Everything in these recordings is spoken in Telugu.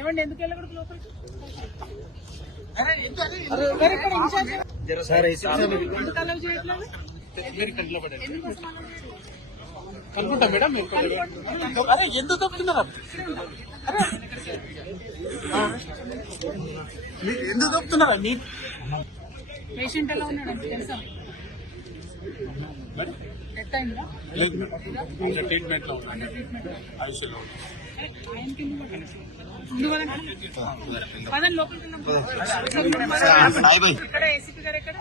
ఏమండి ఎందుకు వెళ్ళకూడదు లోపలికి? ఎందుకు అలౌ చేయట్లేదు? కనుకుంటా మేడం అరే ఎందుకు తప్పుతున్నారా ఎందుకు తప్పుతున్నారా మీ పేషెంట్ ఎలా ఉన్నాడు తెలుసా? డెత్ అయిందా? ట్రీట్మెంట్ లో ఐసీలో పదండి లోపలికి ఇక్కడ ఏసీపీ గారు ఎక్కడ?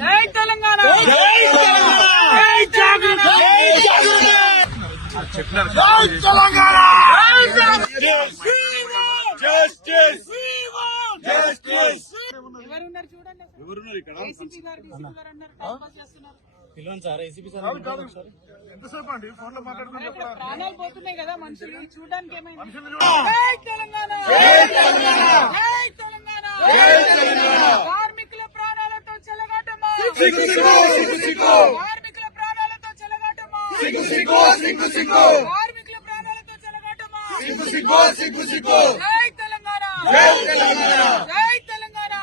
జై తెలంగాణ! ఎవరున్నారు చూడండి. ఏసీపీ గారు అన్నారు టైం పాస్ చేస్తున్నారు. ఎంతసేపు అండి ఫోన్ లో మాట్లాడుకుంటే ప్రాణాలు పోతున్నాయి కదా మనుషులు చూడడానికి ఏమైంది? కార్మికుల ప్రాణాలతో చెలగాటమా, కార్మికుల ప్రాణాలతో చెలగాటమా, కార్మికుల ప్రాణాలతో చెలగాటమా. జై తెలంగాణ! జై తెలంగాణ!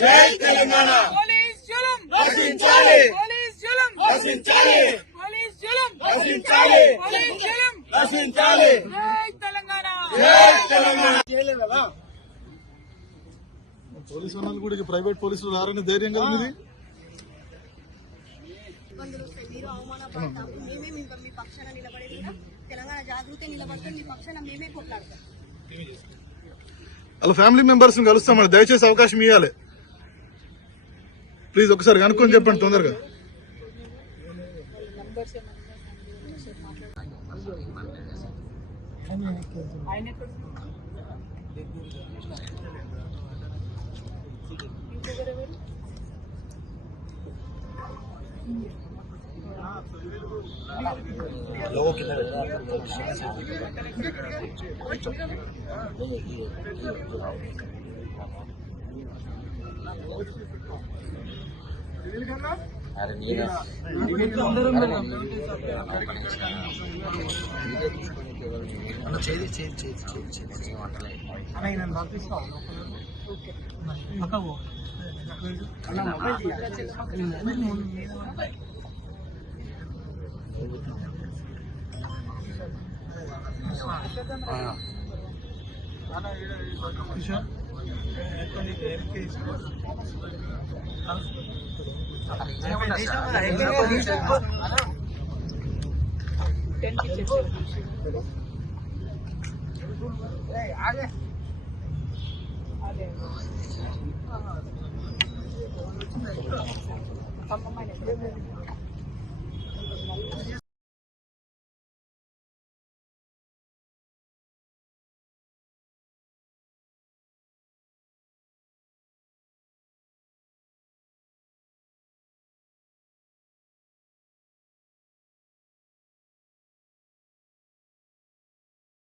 జై తెలంగాణ! పోలీస్ జులుం నశించాలి! పోలీస్ జులుం నశించాలి! పోలీస్ జులుం నశించాలి! పోలీస్ జులుం నశించాలి! జై తెలంగాణ! జై తెలంగాణ! చేయలేదా పోలీసు వాళ్ళు కూడా ప్రైవేట్ పోలీసులు రారని ధైర్యం కదా మీది? మీరు అవమానపడతాము, మేమే మీ పక్షాన నిలబడేది కూడా తెలంగాణ జాగృతి నిలబడుతుంది. మీ పక్షాన మేమే కొట్లాడతాం. వాళ్ళ ఫ్యామిలీ మెంబర్స్ కలుస్తామండి, దయచేసి అవకాశం ఇవ్వాలి ప్లీజ్. ఒకసారి కనుక్కొని చెప్పండి తొందరగా. అరే నేను అదే